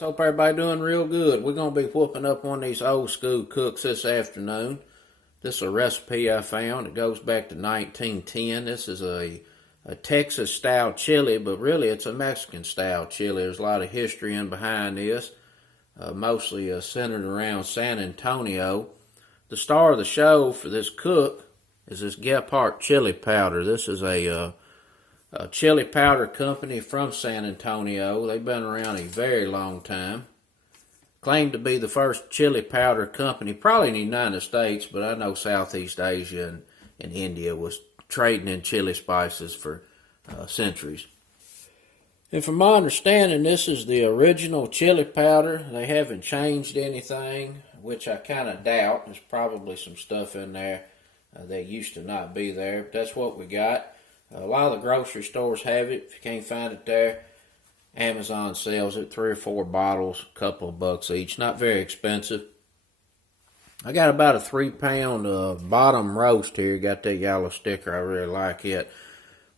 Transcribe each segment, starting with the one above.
Hope everybody doing real good. We're going to be whooping up one of these old school cooks this afternoon. This is a recipe I found. It goes back to 1910. This is a Texas style chili, but really it's a Mexican style chili. There's a lot of history in behind this, mostly centered around San Antonio. The star of the show for this cook is this Gebhardt chili powder. This is a chili powder company from San Antonio. They've been around a very long time. Claimed to be the first chili powder company, probably in the United States, but I know Southeast Asia and India was trading in chili spices for centuries. And from my understanding, this is the original chili powder. They haven't changed anything, which I kind of doubt. There's probably some stuff in there that used to not be there, but that's what we got. A lot of the grocery stores have it. If you can't find it there, Amazon sells it, 3 or 4 bottles, a couple of bucks each. Not very expensive. I got about a 3-pound bottom roast here. Got that yellow sticker. I really like it.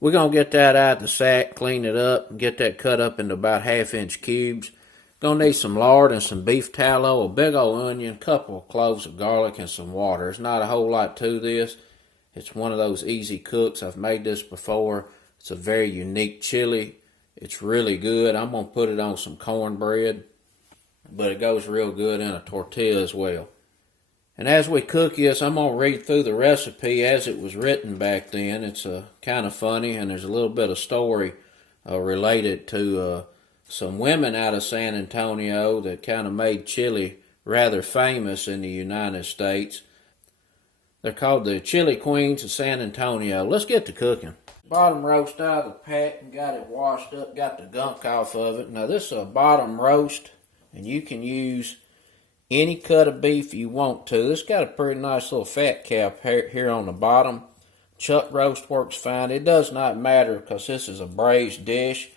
We're going to get that out of the sack, clean it up, and get that cut up into about 1/2-inch cubes. Going to need some lard and some beef tallow, a big old onion, a couple of cloves of garlic, and some water. There's not a whole lot to this. It's one of those easy cooks. I've made this before. It's a very unique chili. It's really good. I'm going to put it on some cornbread, but it goes real good in a tortilla as well. And as we cook this, I'm going to read through the recipe as it was written back then. It's kind of funny, and there's a little bit of story related to some women out of San Antonio that kind of made chili rather famous in the United States. They're called the Chili Queens of San Antonio. Let's get to cooking. Bottom roast out of the pack and got it washed up, got the gunk off of it. Now this is a bottom roast, and you can use any cut of beef you want to. This got a pretty nice little fat cap here on the bottom. Chuck roast works fine. It does not matter because this is a braised dish,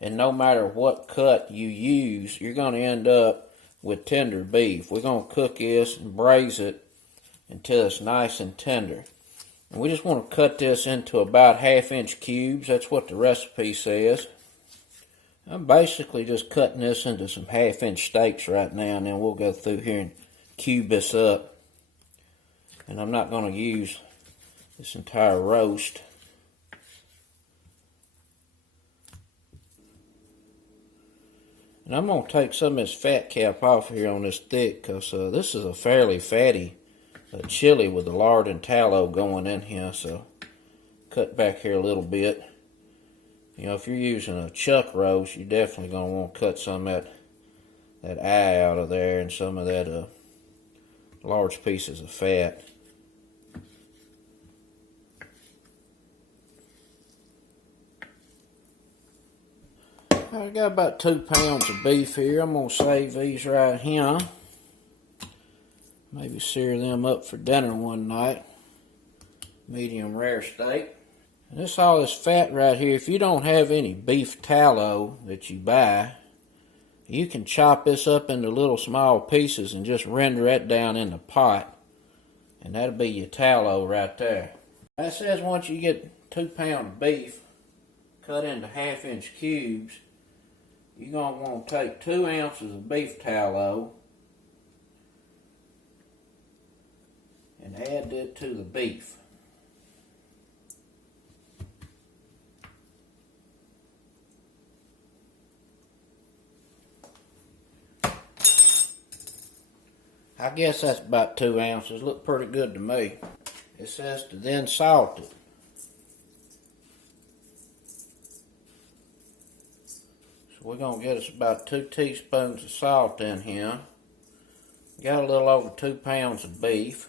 and no matter what cut you use, you're going to end up with tender beef. We're going to cook this and braise it until it's nice and tender. And we just want to cut this into about 1/2-inch cubes. That's what the recipe says. I'm basically just cutting this into some 1/2-inch steaks right now, and then we'll go through here and cube this up. And I'm not going to use this entire roast. And I'm going to take some of this fat cap off here on this thick, because this is a fairly fatty chili with the lard and tallow going in here. So cut back here a little bit. You know, if you're using a chuck roast, you're definitely going to want to cut some of that eye out of there and some of that large pieces of fat. I got about 2 pounds of beef here. I'm going to save these right here. Maybe sear them up for dinner one night. Medium rare steak. And this all this fat right here. If you don't have any beef tallow that you buy, you can chop this up into little small pieces and just render that down in the pot. And that'll be your tallow right there. That says once you get 2 pounds of beef cut into 1/2-inch cubes, you're going to want to take 2 ounces of beef tallow and add that to the beef. I guess that's about 2 ounces. Look pretty good to me. It says to then salt it. So we're going to get us about 2 teaspoons of salt in here. Got a little over 2 pounds of beef.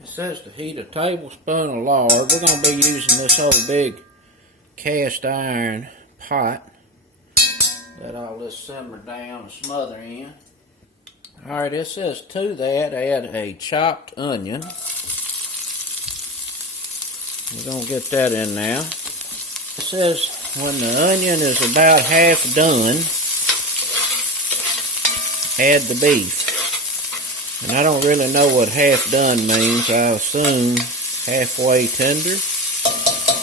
It says to heat a tablespoon of lard. We're going to be using this old big cast iron pot. Let all this simmer down and smother in. Alright, it says to that add a chopped onion. We're going to get that in now. It says when the onion is about half done, add the beef. And I don't really know what half done means. I assume halfway tender.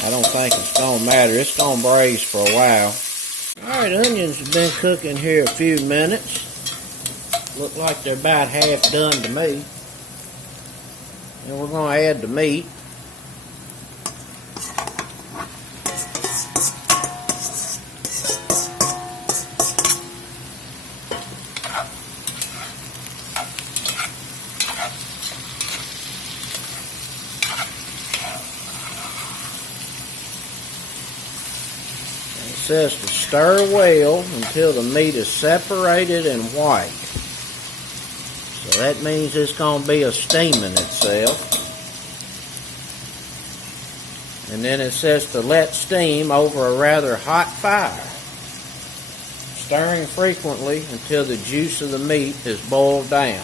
I don't think it's going to matter. It's going to braise for a while. Alright, onions have been cooking here a few minutes. Look like they're about half done to me. And we're going to add the meat. It says to stir well until the meat is separated and white. So that means it's going to be a steaming itself. And then it says to let steam over a rather hot fire, stirring frequently until the juice of the meat is boiled down.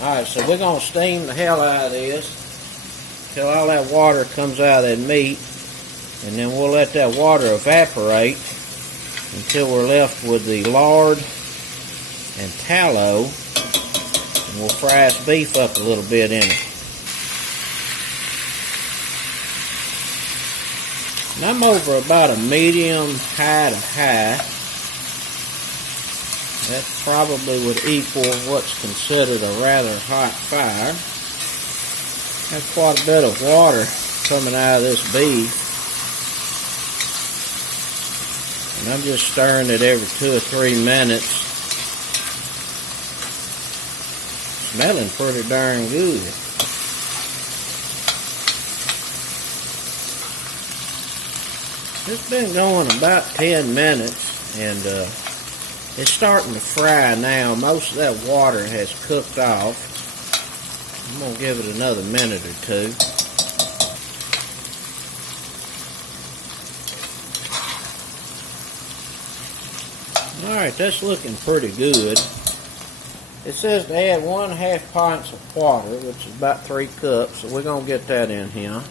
Alright, so we're going to steam the hell out of this until all that water comes out of that meat. And then we'll let that water evaporate until we're left with the lard and tallow. And we'll fry this beef up a little bit in it. And I'm over about a medium high to high. That probably would equal what's considered a rather hot fire. That's quite a bit of water coming out of this beef. And I'm just stirring it every 2 or 3 minutes. Smelling pretty darn good. It's been going about 10 minutes, and it's starting to fry now. Most of that water has cooked off. I'm going to give it another minute or two. Alright, that's looking pretty good. It says to add 1/2 pints of water, which is about 3 cups, so we're going to get that in here.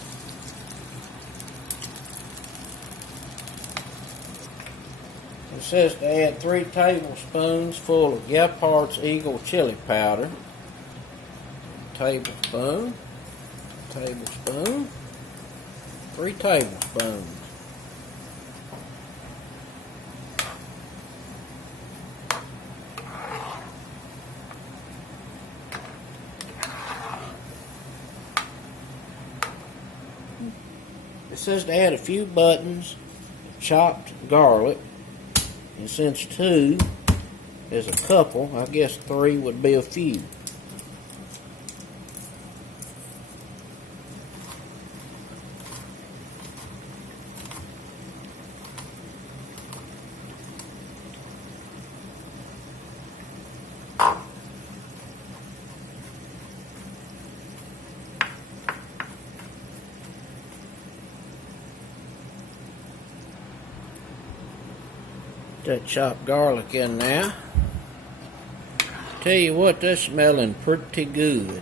It says to add 3 tablespoons full of Gebhardt's Eagle chili powder. Tablespoon, 3 tablespoons. It says to add a few buttons of chopped garlic, and since 2 is a couple, I guess 3 would be a few. That chopped garlic in there. Tell you what, that's smelling pretty good.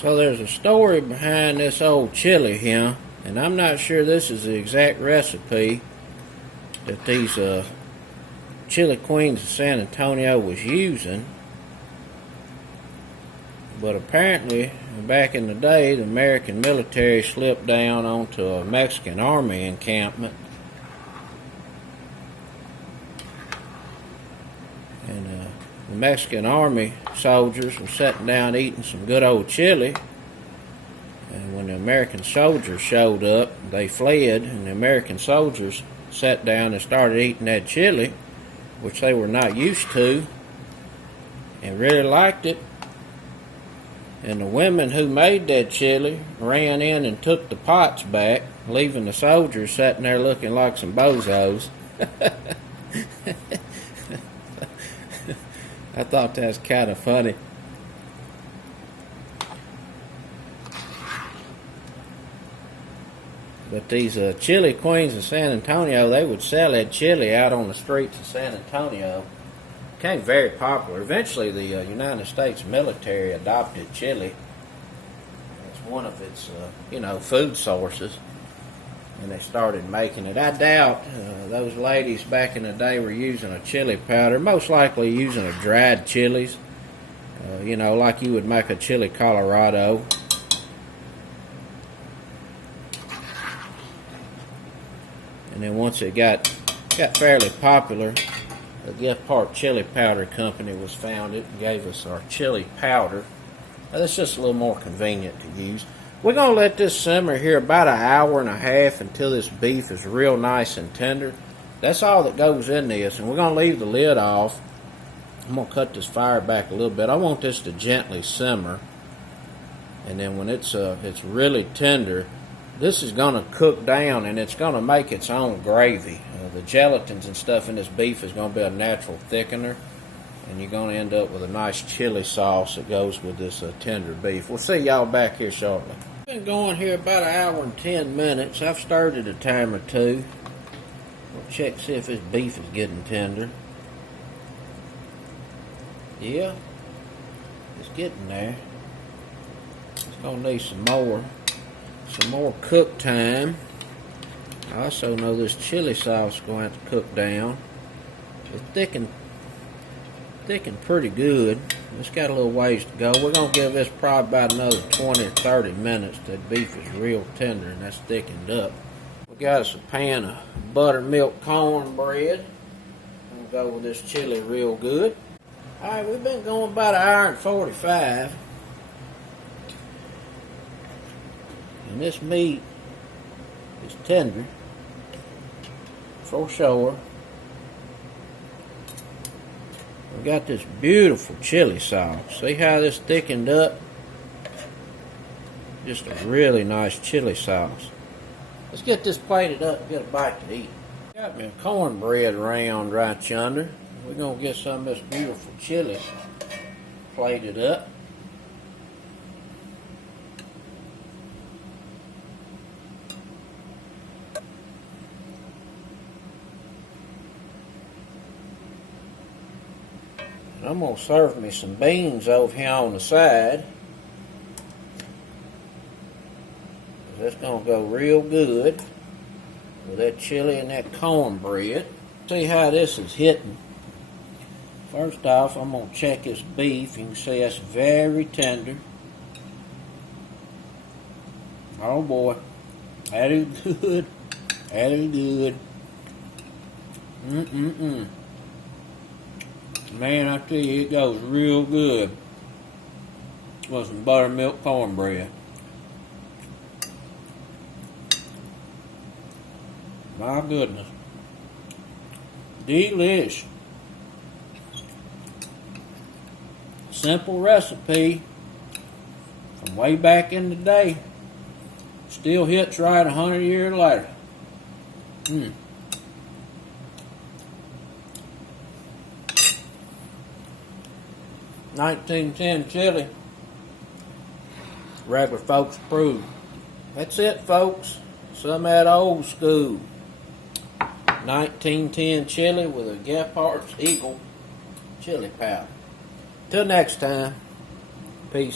So there's a story behind this old chili here, and I'm not sure this is the exact recipe that these chili queens of San Antonio was using. But apparently, back in the day, the American military slipped down onto a Mexican army encampment. And the Mexican army soldiers were sitting down eating some good old chili. And when the American soldiers showed up, they fled, and the American soldiers sat down and started eating that chili, which they were not used to, and really liked it. And the women who made that chili ran in and took the pots back, leaving the soldiers sitting there looking like some bozos. I thought that was kind of funny. But these chili queens of San Antonio, they would sell that chili out on the streets of San Antonio. Became very popular. Eventually, the United States military adopted chili as one of its, food sources. and they started making it. I doubt those ladies back in the day were using a chili powder, most likely using a dried chilies, you know, like you would make a chili Colorado. And then once it got fairly popular, the Gebhardt Chili Powder Company was founded and gave us our chili powder. Now, that's just a little more convenient to use. We're going to let this simmer here about an hour and a half until this beef is real nice and tender. That's all that goes in this, and we're going to leave the lid off. I'm going to cut this fire back a little bit. I want this to gently simmer, and then when it's really tender, this is going to cook down, and it's going to make its own gravy. The gelatins and stuff in this beef is going to be a natural thickener, and you're going to end up with a nice chili sauce that goes with this tender beef. We'll see y'all back here shortly. Been going here about an hour and 10 minutes. I've started a time or two. We'll check see if this beef is getting tender. Yeah, it's getting there. It's going to need some more cook time. I also know this chili sauce is going to have to cook down. It's thickened pretty good. It's got a little ways to go. We're going to give this probably about another 20 or 30 minutes. That beef is real tender and that's thickened up. We got us a pan of buttermilk cornbread. We'll go with this chili real good. Alright, we've been going about an hour and 45. And this meat is tender for sure. We got this beautiful chili sauce. See how this thickened up? Just a really nice chili sauce. Let's get this plated up and get a bite to eat. Got me a cornbread round right yonder. We're going to get some of this beautiful chili plated up. I'm going to serve me some beans over here on the side. That's going to go real good with that chili and that cornbread. See how this is hitting. First off, I'm going to check this beef. You can see that's very tender. Oh boy, that is good. That is good. Man, I tell you, it goes real good with some buttermilk cornbread. My goodness. Delish. Simple recipe from way back in the day. Still hits right 100 years later. 1910 chili. Regular folks approve. That's it, folks. Some of that old school 1910 chili with a Gephardt's Eagle chili powder. Till next time, peace.